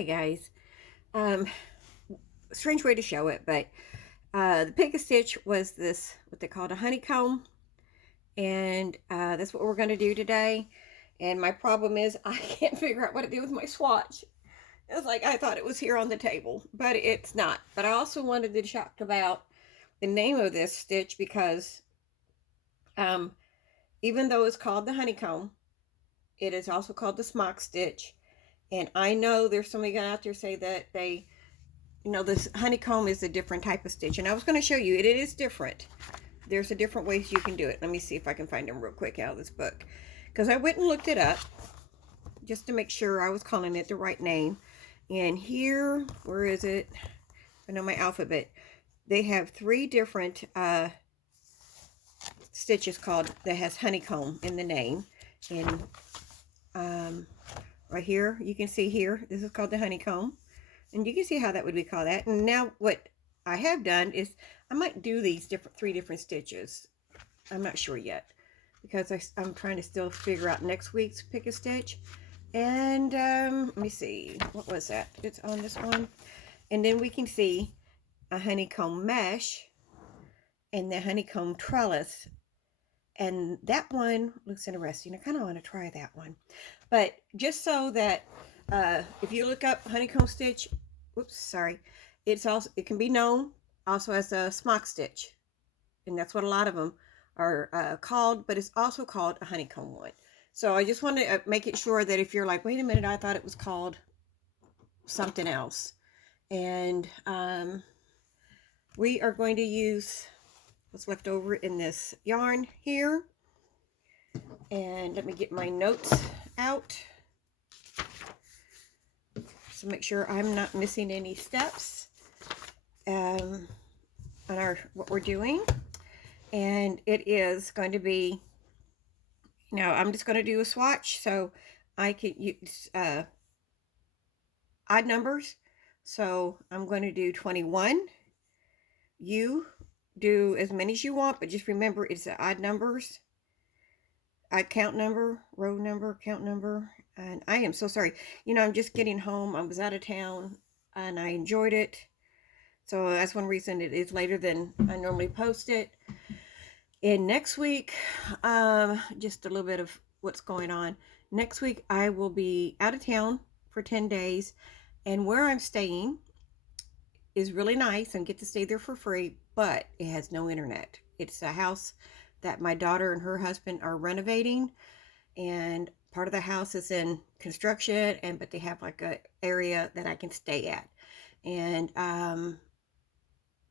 Hi guys. Um, Strange way to show it, but the pick a stitch was this what they called a honeycomb, and that's what we're going to do today. And my problem is I can't figure out what to do with my swatch. It's like I thought it was here on the table, but it's not. But I also wanted to talk about the name of this stitch because um, even though it's called the honeycomb, it is also called the smock stitch. And I know there's somebody out there say that this honeycomb is a different type of stitch, and I was going to show you it is different. There's a different ways you can do it. Let me see if I can find them real quick out of this book, because I went and looked it up just to make sure I was calling it the right name. And here, where is it? I know my alphabet. They have three different stitches called that has honeycomb in the name. And right here, you can see here, this is called the honeycomb. And you can see how that would be called that. And now what I have done is I might do these three different stitches. I'm not sure yet because I'm trying to still figure out next week's pick a stitch. And let me see, what was that? It's on this one. And then we can see a honeycomb mesh and the honeycomb trellis. And that one looks interesting. I kind of want to try that one. But just so that if you look up honeycomb stitch, it can be known also as a smock stitch, and that's what a lot of them are called. But it's also called a honeycomb one. So I just want to make it sure that if you're like, wait a minute, I thought it was called something else, and we are going to use what's left over in this yarn here. And let me get my notes out. So make sure I'm not missing any steps on what we're doing. And it is going to be, I'm just going to do a swatch, so I can use odd numbers. So I'm going to do 21. You do as many as you want, but just remember it's the odd numbers. Odd count number, row number, count number. And I am so sorry. I'm just getting home. I was out of town and I enjoyed it. So that's one reason it is later than I normally post it. And next week, just a little bit of what's going on. Next week, I will be out of town for 10 days. And where I'm staying is really nice and get to stay there for free, but it has no internet. It's a house that my daughter and her husband are renovating, and part of the house is in construction, but they have like a area that I can stay at, and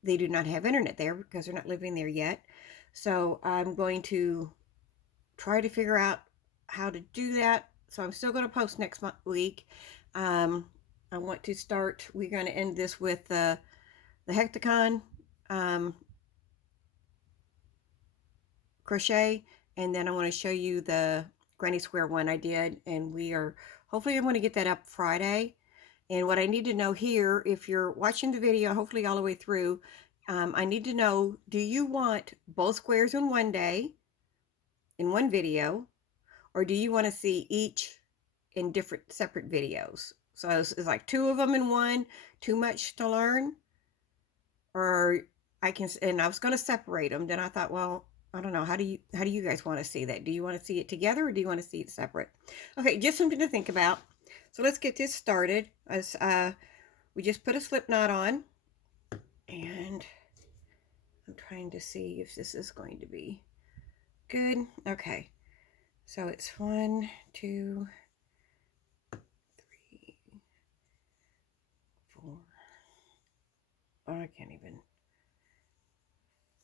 they do not have internet there because they're not living there yet. So I'm going to try to figure out how to do that. So I'm still going to post next week. I want to start, we're going to end this with the hexagon crochet, and then I want to show you the granny square one I did, and hopefully I'm going to get that up Friday. And what I need to know here, if you're watching the video hopefully all the way through, I need to know, do you want both squares in one day in one video, or do you want to see each in different separate videos? So it's like two of them in one, too much to learn? Or and I was going to separate them. Then I thought, well, I don't know. How do you guys want to see that? Do you want to see it together, or do you want to see it separate? Okay, just something to think about. So let's get this started. As we just put a slip knot on, and I'm trying to see if this is going to be good. Okay, so it's 1, 2, 3, 4. Oh, I can't even.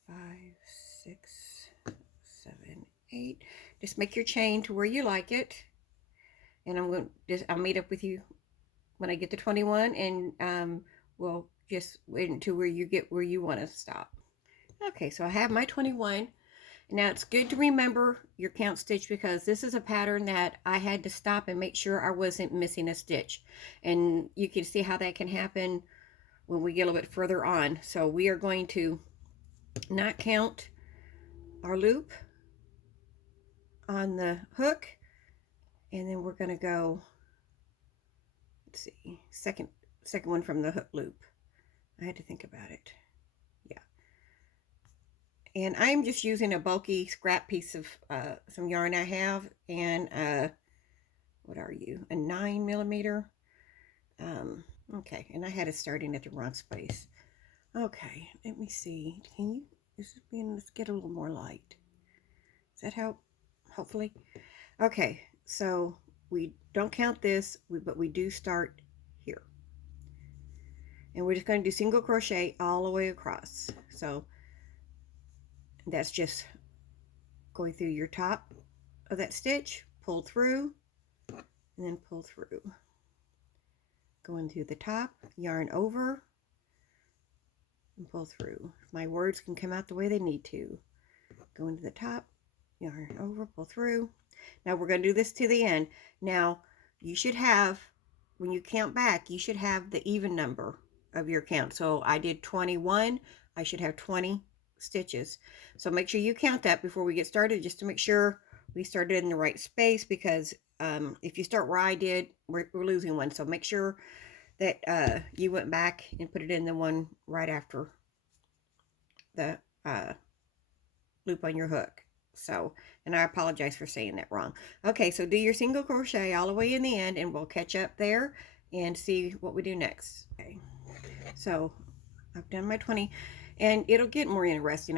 5, 6, 7, 8. Just make your chain to where you like it, and I'll meet up with you when I get to 21, and we'll just wait until where you get where you want to stop. Okay, so I have my 21. Now it's good to remember your count stitch, because this is a pattern that I had to stop and make sure I wasn't missing a stitch, and you can see how that can happen when we get a little bit further on. So we are going to not count our loop on the hook, and then we're going to go let's see, second one from the hook loop. I had to think about it. Yeah. And I'm just using a bulky scrap piece of some yarn I have, and what are you, a 9mm? Okay, and I had it starting at the wrong space. Okay, let me see. Can you, let's get a little more light. Does that help? Hopefully. Okay, so we don't count this, but we do start here. And we're just going to do single crochet all the way across. So that's just going through your top of that stitch, pull through, and then pull through. Going through the top, yarn over, and pull through. My words can come out the way they need to. Go into the top, yarn over, pull through. Now we're going to do this to the end. Now you should have, when you count back, you should have the even number of your count. So I did 21. I should have 20 stitches. So make sure you count that before we get started, just to make sure we started in the right space, because if you start where I did, we're losing one. So make sure that you went back and put it in the one right after the loop on your hook. So, and I apologize for saying that wrong. Okay, so do your single crochet all the way in the end, and we'll catch up there and see what we do next. Okay, so I've done my 20, and it'll get more interesting.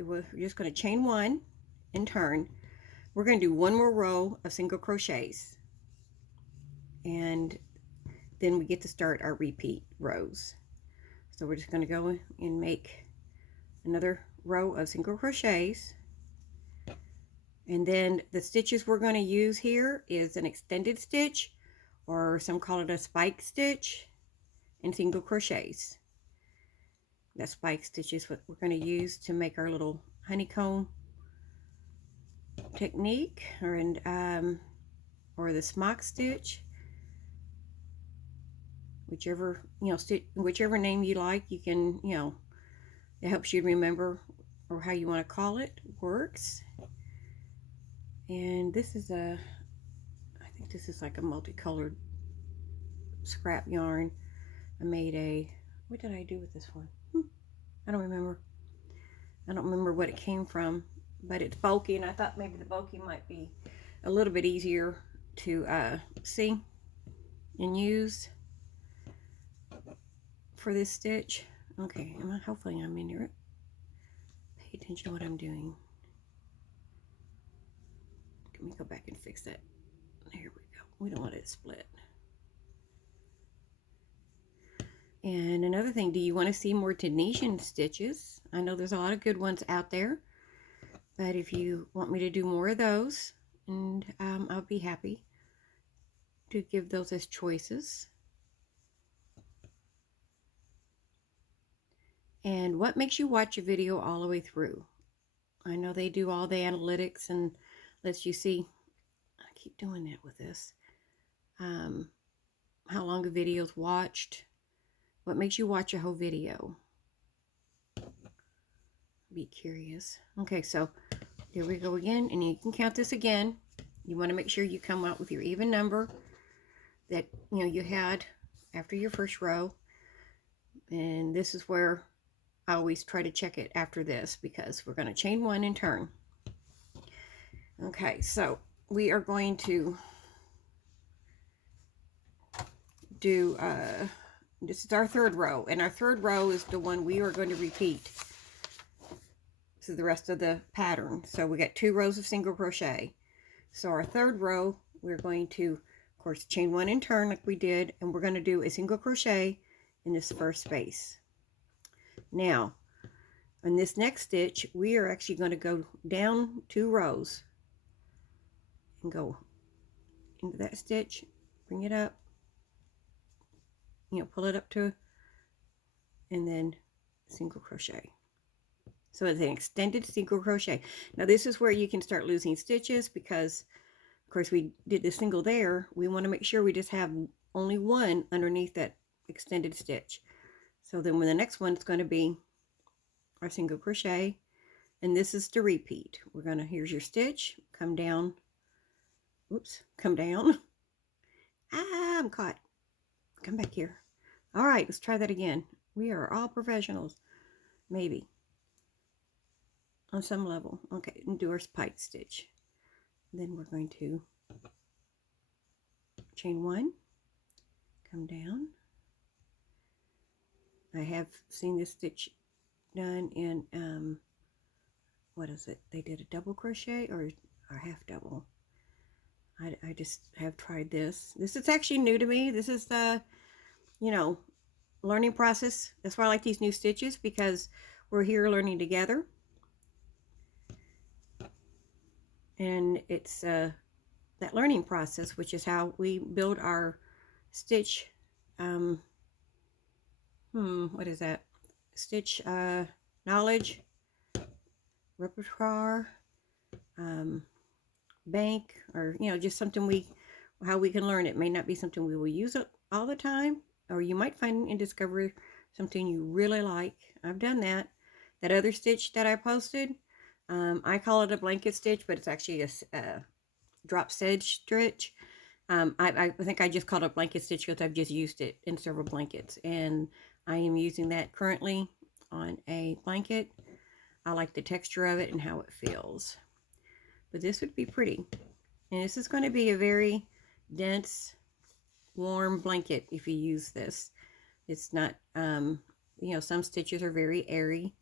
We're just going to chain one and turn. We're going to do one more row of single crochets, and then we get to start our repeat rows. So we're just going to go and make another row of single crochets, and then the stitches we're going to use here is an extended stitch, or some call it a spike stitch, and single crochets. That spike stitch is what we're going to use to make our little honeycomb technique, or the smock stitch, whichever, whichever name you like. You can, it helps you remember, or how you want to call it works. And this is I think this is like a multicolored scrap yarn. I made what did I do with this one? I don't remember. I don't remember what it came from, but it's bulky, and I thought maybe the bulky might be a little bit easier to see and use for this stitch. Okay, hopefully I'm in here. Pay attention to what I'm doing. Let me go back and fix that. There we go. We don't want it split. And another thing, do you want to see more Tunisian stitches? I know there's a lot of good ones out there, but if you want me to do more of those, and I'll be happy to give those as choices. And what makes you watch a video all the way through? I know they do all the analytics and lets you see, I keep doing that with this, how long a video's watched. What makes you watch a whole video? Be curious. Okay, so here we go again, and you can count this again. You want to make sure you come out with your even number that you had after your first row. And this is where I always try to check it after this, because we're going to chain one and turn. Okay, so we are going to do this is our third row, and our third row is the one we are going to repeat to the rest of the pattern. So we got 2 rows of single crochet. So our third row, we're going to, of course, chain one and turn like we did, and we're going to do a single crochet in this first space. Now, in this next stitch, we are actually going to go down 2 rows and go into that stitch, bring it up, pull it up to, and then single crochet. So it's an extended single crochet. Now this is where you can start losing stitches, because of course we did the single there. We want to make sure we just have only one underneath that extended stitch. So then when the next one's going to be our single crochet, and this is the repeat. We're going to, here's your stitch, come down, oops, come down. I'm caught. come back here. All right, let's try that again. We are all professionals, maybe, on some level. Okay, and do our spike stitch. Then we're going to chain 1, come down. I have seen this stitch done in, what is it? They did a double crochet or half double. I just have tried this. This is actually new to me. This is the, you know, learning process. That's why I like these new stitches, because we're here learning together. And it's that learning process, which is how we build our stitch, what is that? Stitch knowledge, repertoire, bank, or, you know, just something how we can learn. It may not be something we will use all the time, or you might find and discover something you really like. I've done that. That other stitch that I posted, I call it a blanket stitch, but it's actually a drop stitch stitch. I think I just called it a blanket stitch because I've just used it in several blankets, and I am using that currently on a blanket. I like the texture of it and how it feels. But this would be pretty. And this is going to be a very dense, warm blanket if you use this. It's not, you know, some stitches are very airy.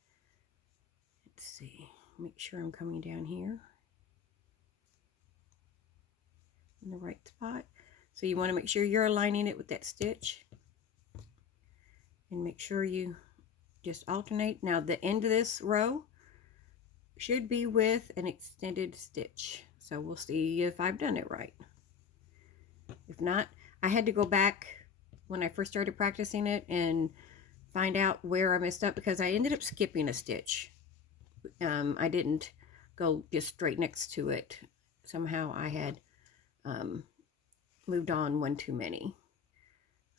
Let's see. Make sure I'm coming down here in the right spot. So you want to make sure you're aligning it with that stitch. And make sure you just alternate. Now the end of this row should be with an extended stitch. So we'll see if I've done it right. If not, I had to go back when I first started practicing it and find out where I messed up, because I ended up skipping a stitch. I didn't go just straight next to it. Somehow I had moved on one too many.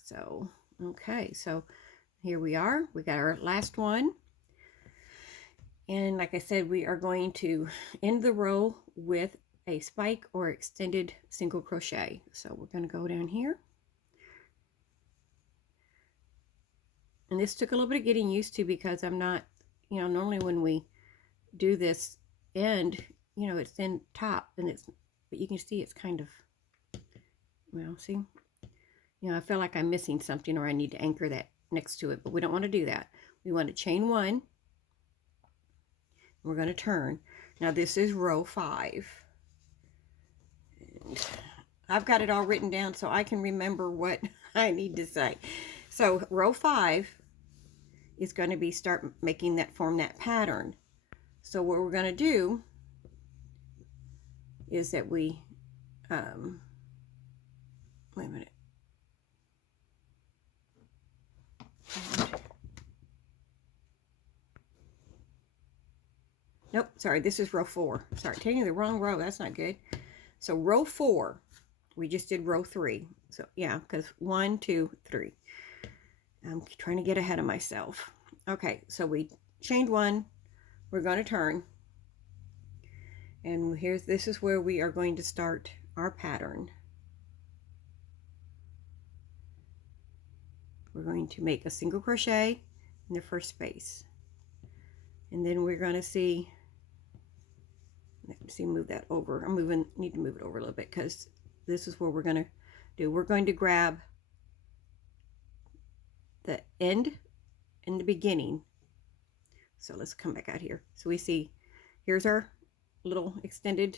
So, okay, so here we are. We got our last one. And like I said, we are going to end the row with a spike or extended single crochet. So we're going to go down here. And this took a little bit of getting used to, because I'm not, you know, normally when we do this end, you know, it's in top, and it's, but you can see it's kind of, well, see, you know, I feel like I'm missing something, or I need to anchor that next to it, but we don't want to do that. We want to chain 1. We're going to turn. Now this is row 5. And I've got it all written down so I can remember what I need to say. So row 5 is going to be start making that, form that pattern. So what we're going to do is that we, wait a minute. Nope, sorry, this is row 4. Sorry, taking the wrong row. That's not good. So row 4, we just did row 3. So yeah, because 1, 2, 3. I'm trying to get ahead of myself. Okay, so we chained 1. We're going to turn. And this is where we are going to start our pattern. We're going to make a single crochet in the first space. And then we're going to see, move that over. Need to move it over a little bit, because this is what we're going to do. We're going to grab the end and the beginning. So let's come back out here. So we see, here's our little extended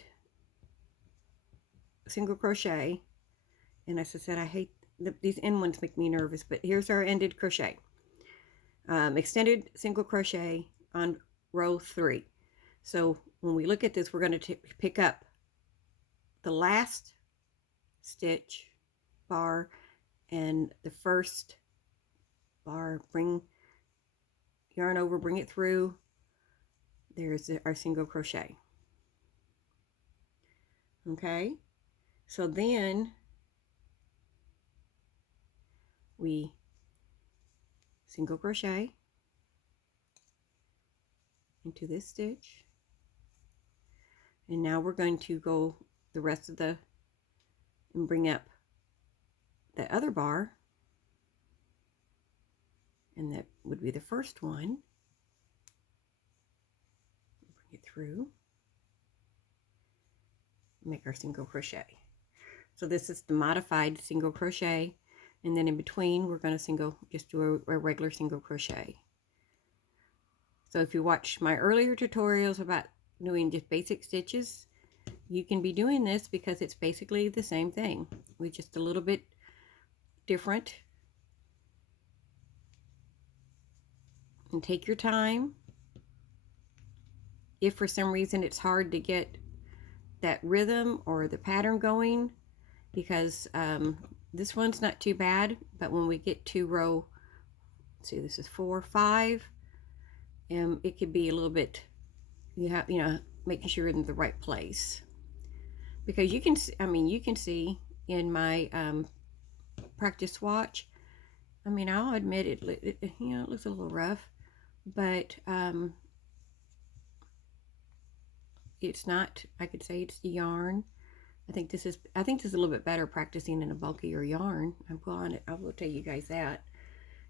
single crochet. And as I said, I hate these end ones, make me nervous, but here's our ended crochet. Extended single crochet on row 3. So when we look at this, we're going to pick up the last stitch bar and the first bar, bring yarn over, bring it through. There's our single crochet. Okay, so then we single crochet into this stitch, and now we're going to go the rest of the, and bring up the other bar and that would be the first one. Bring it through, make our single crochet. So this is the modified single crochet, and then in between we're going to just do a regular single crochet. So if you watch my earlier tutorials about doing just basic stitches, you can be doing this because it's basically the same thing with just a little bit different. And take your time. If for some reason it's hard to get that rhythm or the pattern going, because this one's not too bad, but when we get to row, let's see, this is 4, 5, it could be a little bit, making sure you're in the right place, because you can see, you can see in my practice swatch, I'll admit it looks a little rough, but it's not, I could say it's the yarn. I think this is a little bit better practicing in a bulkier yarn. I will tell you guys that.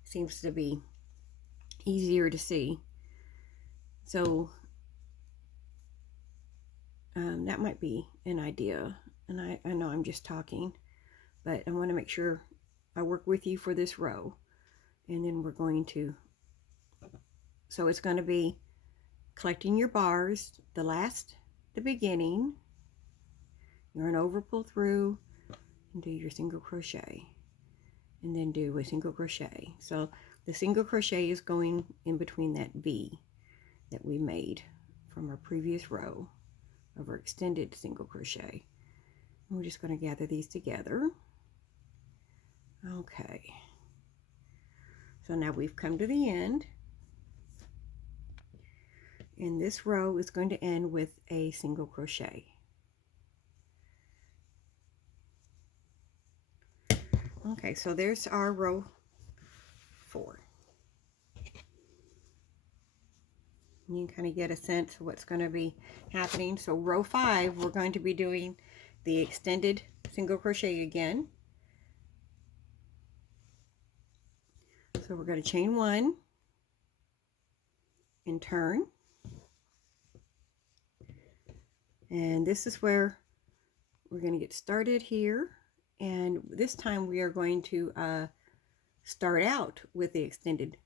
It seems to be easier to see. So that might be an idea. And I know I'm just talking, but I want to make sure I work with you for this row. And then we're going to, so it's going to be collecting your bars, the beginning, yarn over, pull through, and do your single crochet, and then do a single crochet. So the single crochet is going in between that V that we made from our previous row of our extended single crochet. And we're just going to gather these together. Okay, so now we've come to the end, and this row is going to end with a single crochet. Okay, so there's our row 4. You can kind of get a sense of what's going to be happening. So row 5, we're going to be doing the extended single crochet again. So we're going to chain 1 and turn. And this is where we're going to get started here. And this time we are going to start out with the extended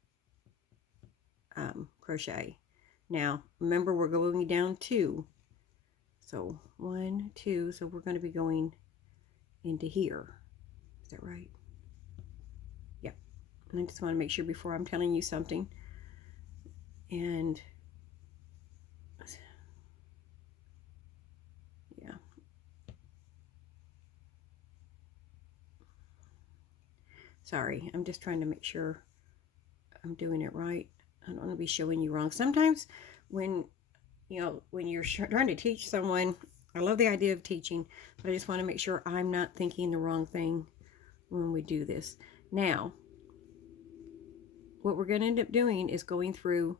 crochet. Now, remember, we're going down 2. So 1, 2, so we're going to be going into here. Is that right? Yep. And I just want to make sure before I'm telling you something. And yeah. Sorry, I'm just trying to make sure I'm doing it right. I don't want to be showing you wrong. Sometimes when you're trying to teach someone, I love the idea of teaching, but I just want to make sure I'm not thinking the wrong thing when we do this. Now, what we're going to end up doing is going through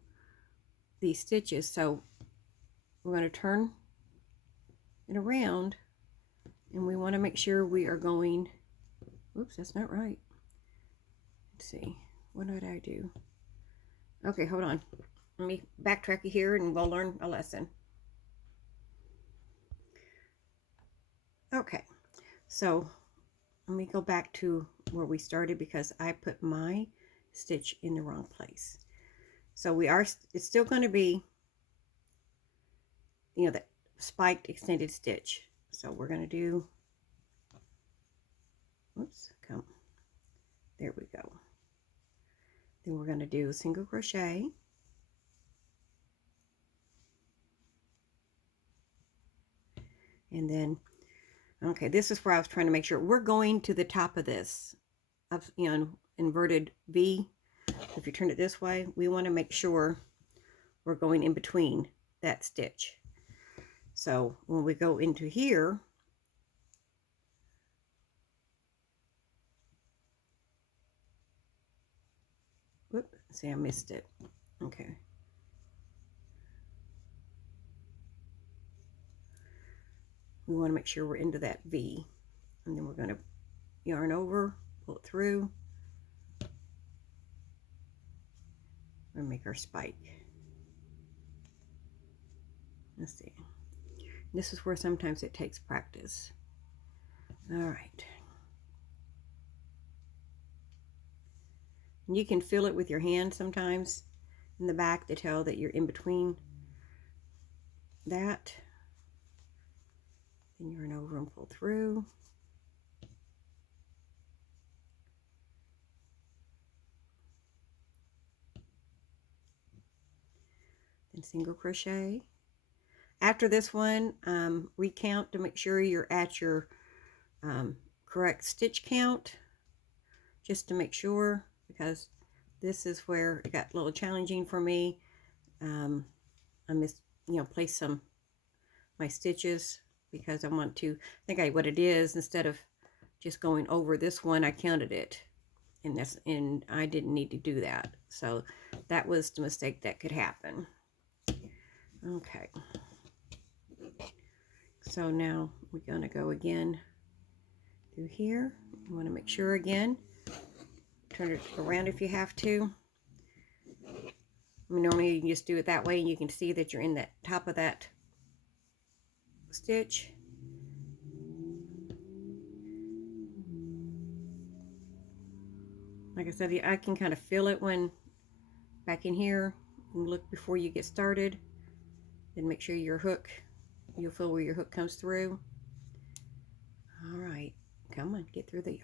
these stitches. So we're going to turn it around, and we want to make sure we are going, oops, that's not right. Let's see, what did I do? Okay, hold on. Let me backtrack here and we'll learn a lesson. Okay, so let me go back to where we started because I put my stitch in the wrong place. So it's still going to be, that spiked extended stitch. So we're going to do, there we go. Then we're going to do a single crochet. And then, okay, this is where I was trying to make sure we're going to the top of this, inverted V. If you turn it this way, we want to make sure we're going in between that stitch. So when we go into here, whoop, see, I missed it. Okay. We want to make sure we're into that V. And then we're going to yarn over, pull it through. to make our spike. Let's see. This is where sometimes it takes practice. All right. And you can feel it with your hand sometimes in the back to tell that you're in between that. Then you run over and pull through. Then single crochet. After this one, recount to make sure you're at your correct stitch count, just to make sure, because this is where it got a little challenging for me. I missed, place my stitches because I want to what it is, instead of just going over this one, I counted it, and I didn't need to do that. So that was the mistake that could happen. Okay. So now we're going to go again through here. You want to make sure again, turn it around if you have to. Normally you can just do it that way and you can see that you're in that top of that stitch. Like I said, I can kind of feel it when back in here. And look before you get started. Then make sure your hook, you'll feel where your hook comes through. All right, come on, get through the yarn.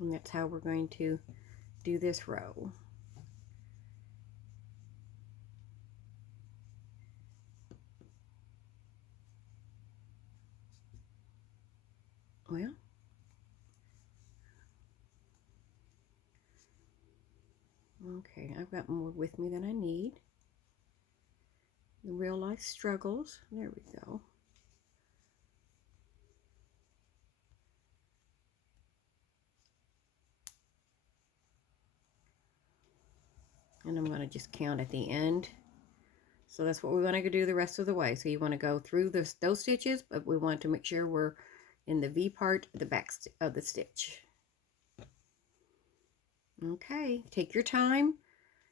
And that's how we're going to do this row. Well, okay, I've got more with me than I need. The real life struggles. There we go. And I'm going to just count at the end. So that's what we want to do the rest of the way. So you want to go through those stitches, but we want to make sure we're in the V part of the back of the stitch. Okay, take your time.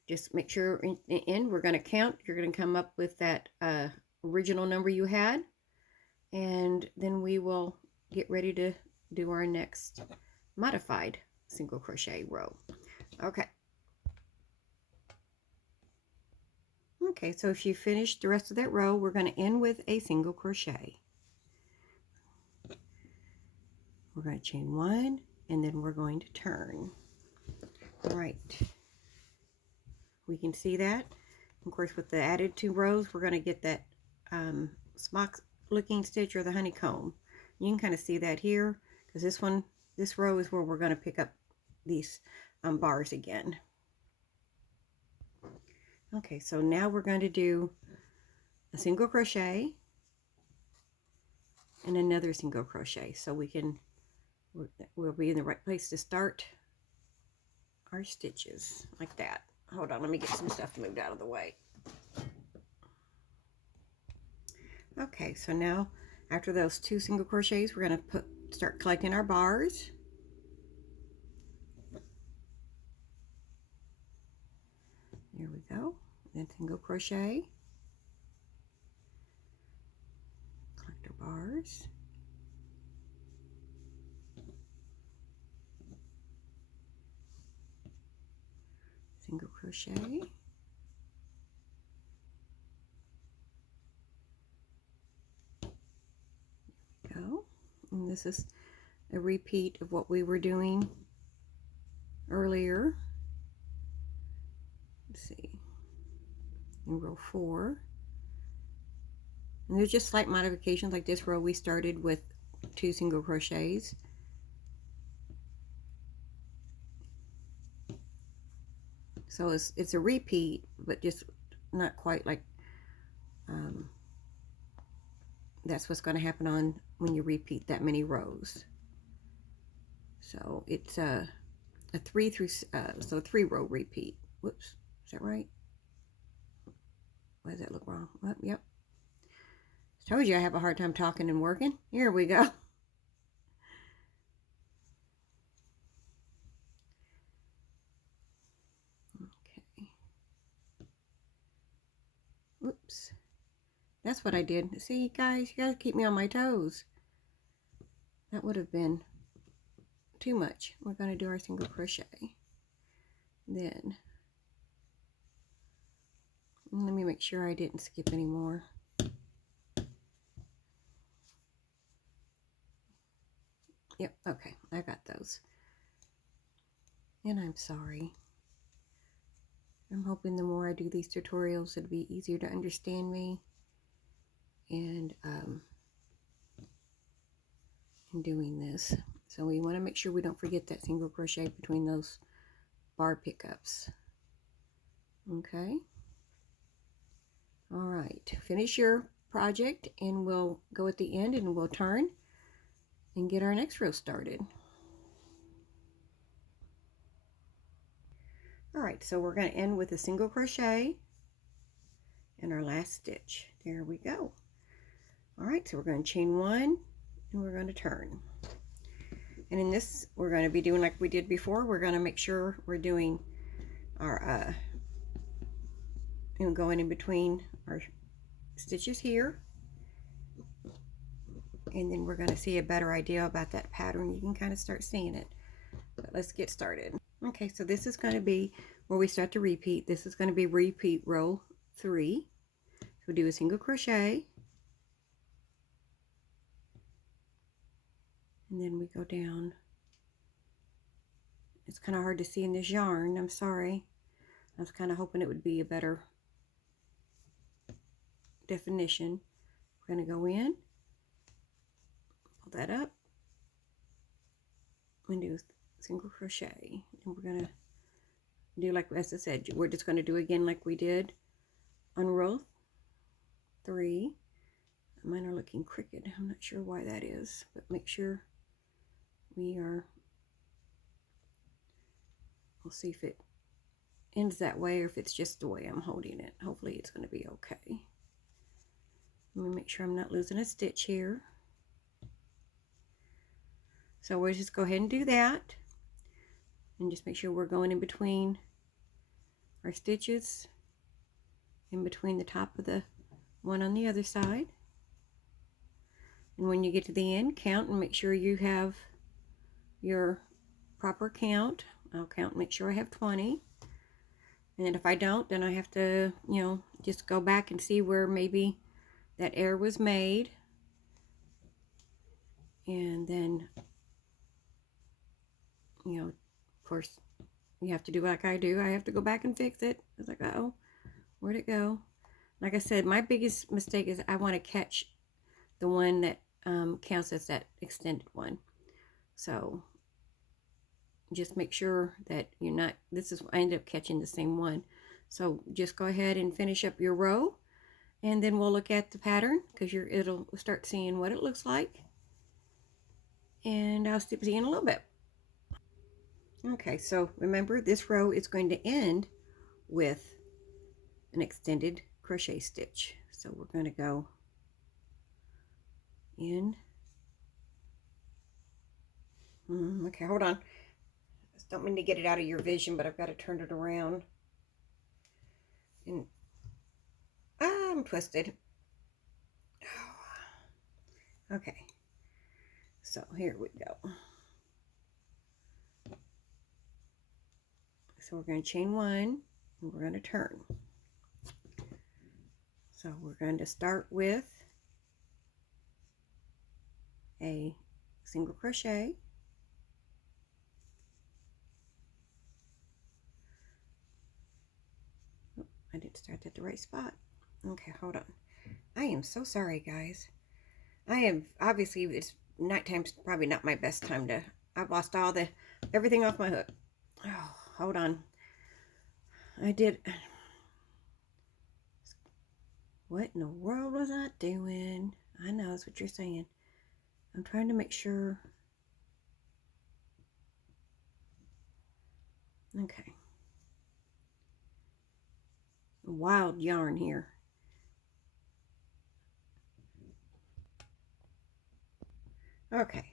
Just make sure in the end we're going to count. You're going to come up with that original number you had. And then we will get ready to do our next modified single crochet row. Okay. Okay, so if you finish the rest of that row, we're going to end with a single crochet. We're going to chain one, and then we're going to turn. All right. We can see that. Of course, with the added 2 rows, we're going to get that smock looking stitch or the honeycomb. You can kind of see that here, because this row is where we're going to pick up these bars again. Okay, so now we're going to do a single crochet and another single crochet, so we'll be in the right place to start our stitches like that. Hold on, let me get some stuff moved out of the way. Okay, so now after those 2 single crochets, we're going to start collecting our bars. There we go. Then single crochet. Collect our bars. Single crochet. There we go. And this is a repeat of what we were doing earlier. Let's see. In row 4. And there's just slight modifications. Like this row, we started with 2 single crochets. So it's a repeat, but just not quite like that's what's going to happen on when you repeat that many rows. So it's a 3-row repeat. Whoops, is that right? Why does that look wrong? Oh, yep. I told you I have a hard time talking and working. Here we go. That's what I did. See, guys, you gotta keep me on my toes. That would have been too much. We're going to do our single crochet. Then, let me make sure I didn't skip any more. Yep, okay, I got those. And I'm sorry. I'm hoping the more I do these tutorials, it'll be easier to understand me. And in doing this. So we want to make sure we don't forget that single crochet between those bar pickups. Okay. All right, finish your project and we'll go at the end and we'll turn and get our next row started. All right, so we're going to end with a single crochet in our last stitch. There we go. All right, so we're going to chain one and we're going to turn. And in this, we're going to be doing like we did before. We're going to make sure we're doing our, going in between our stitches here. And then we're going to see a better idea about that pattern. You can kind of start seeing it. But let's get started. Okay, so this is going to be where we start to repeat. This is going to be repeat row 3. So we do a single crochet. And then we go down. It's kind of hard to see in this yarn. I'm sorry. I was kind of hoping it would be a better definition. We're going to go in, pull that up, and do single crochet. And we're going to do like, as I said, we're just going to do again like we did on row 3. Mine are looking crooked. I'm not sure why that is, but make sure we are, we'll see if it ends that way or if it's just the way I'm holding it. Hopefully it's going to be okay. Let me make sure I'm not losing a stitch here. So we'll just go ahead and do that. And just make sure we're going in between our stitches, in between the top of the one on the other side. And when you get to the end, count and make sure you have your proper count. I'll count and make sure I have 20. And if I don't, then I have to, just go back and see where maybe that error was made. And then, of course, you have to do like I do. I have to go back and fix it. I was like, uh-oh, where'd it go? Like I said, my biggest mistake is I want to catch the one that counts as that extended one. So just make sure that you're not, I end up catching the same one. So just go ahead and finish up your row, and then we'll look at the pattern because it'll start seeing what it looks like. And I'll see you in a little bit. Okay, so remember this row is going to end with an extended crochet stitch. So we're going to go in. Okay, hold on. I don't mean to get it out of your vision, but I've got to turn it around. And I'm twisted. Okay, so here we go. So we're going to chain one and we're going to turn. So we're going to start with a single crochet. Oh, I didn't start at the right spot. Okay, hold on. I am so sorry, guys. Obviously, it's nighttime's probably not my best time I've lost everything off my hook. Oh, hold on. What in the world was I doing? I know that's what you're saying. I'm trying to make sure. Okay. Wild yarn here. Okay,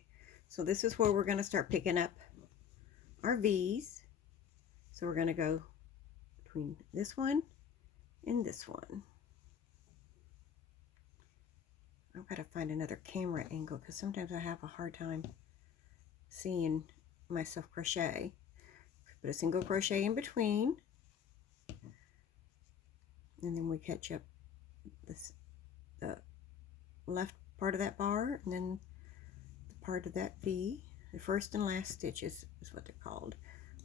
so this is where we're going to start picking up our V's. So we're going to go between this one and this one. I've got to find another camera angle because sometimes I have a hard time seeing myself crochet. Put a single crochet in between, and then we catch up the left part of that bar, and then the part of that V. The first and last stitches is what they're called,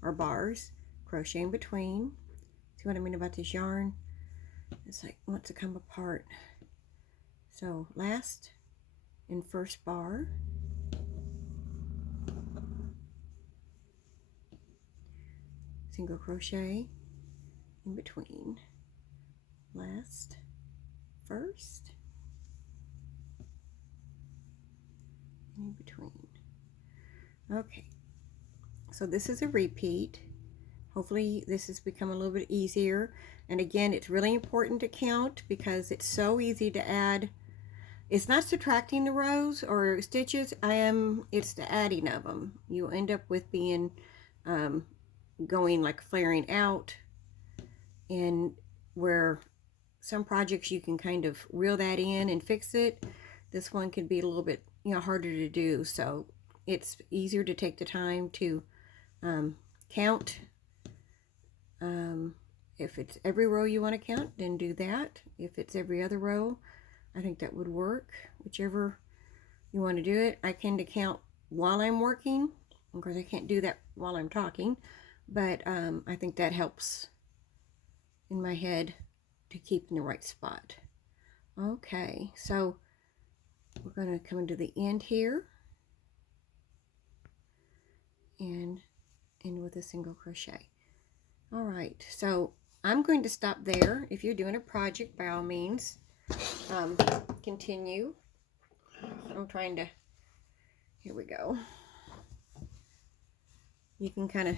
or bars. Crochet in between. See what I mean about this yarn? It's like it wants to come apart. So last and first bar. Single crochet in between. Last, first, in between. Okay, so this is a repeat. Hopefully this has become a little bit easier. And again, it's really important to count because it's so easy to add. It's not subtracting the rows or stitches, it's the adding of them. You'll end up with being going like flaring out, and where some projects you can kind of reel that in and fix it. This one could be a little bit harder to do, so it's easier to take the time to count. If it's every row you want to count, then do that. If it's every other row, I think that would work. Whichever you want to do it. I tend to count while I'm working. Of course, I can't do that while I'm talking, but I think that helps in my head to keep in the right spot. Okay, so we're going to come into the end here and end with a single crochet. All right, so I'm going to stop there. If you're doing a project, by all means, continue. I'm trying to, here we go. You can kind of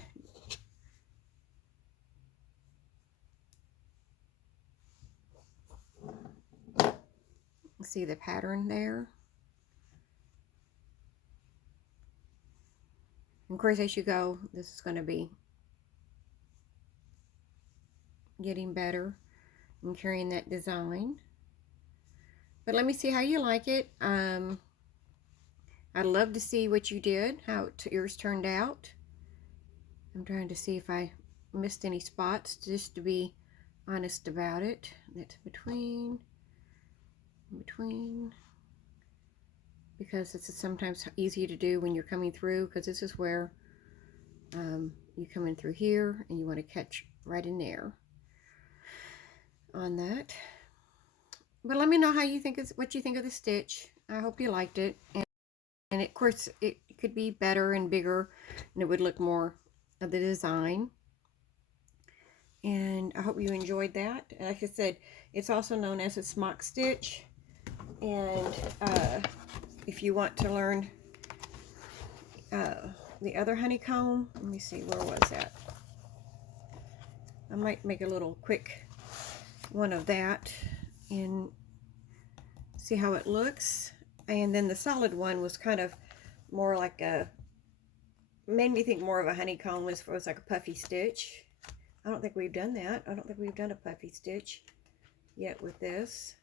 see the pattern there. And of course, as you go, this is going to be getting better and carrying that design. But let me see how you like it. I'd love to see what you did, how yours turned out. I'm trying to see if I missed any spots, just to be honest about it. That's between, because this is sometimes easy to do when you're coming through, because this is where you come in through here and you want to catch right in there on that. But let me know how you think what you think of the stitch. I hope you liked it, and of course it could be better and bigger, and it would look more of the design. And I hope you enjoyed that. Like I said, it's also known as a smock stitch. And if you want to learn the other honeycomb, let me see, where was that? I might make a little quick one of that and see how it looks. And then the solid one was kind of more like made me think more of a honeycomb as far as like a puffy stitch. I don't think we've done that. I don't think we've done a puffy stitch yet with this.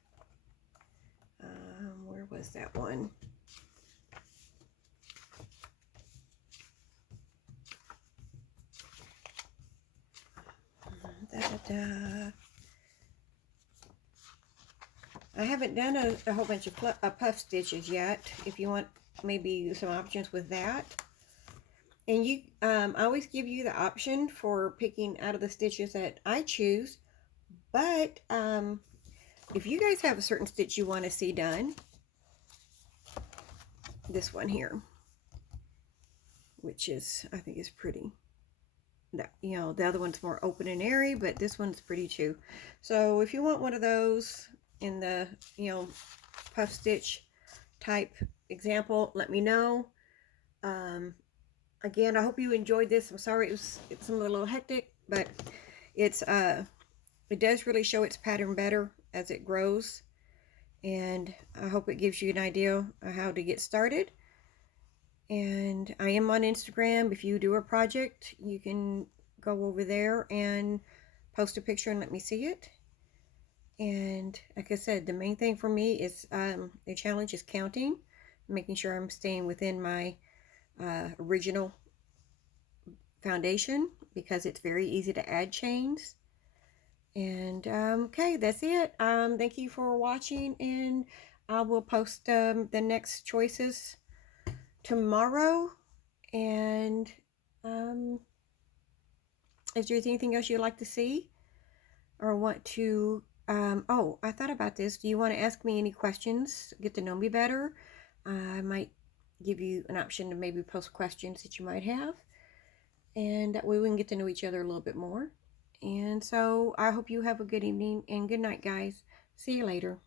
Where was that one? I haven't done a whole bunch of puff stitches yet. If you want maybe some options with that. And you, I always give you the option for picking out of the stitches that I choose. But if you guys have a certain stitch you want to see done, this one here, which is, I think is pretty. That, the other one's more open and airy, but this one's pretty too. So if you want one of those in the, puff stitch type example, let me know. Again, I hope you enjoyed this. I'm sorry it's a little hectic, but it does really show its pattern better as it grows, and I hope it gives you an idea of how to get started. And I am on Instagram. If you do a project, you can go over there and post a picture and let me see it. And like I said, the main thing for me is the challenge is counting, making sure I'm staying within my original foundation, because it's very easy to add chains. And okay, that's it. Thank you for watching, and I will post the next choices tomorrow. And is there anything else you'd like to see or want to oh, I thought about this. Do you want to ask me any questions, get to know me better? I might give you an option to maybe post questions that you might have, and that way we can get to know each other a little bit more. And so I hope you have a good evening and good night, guys. See you later.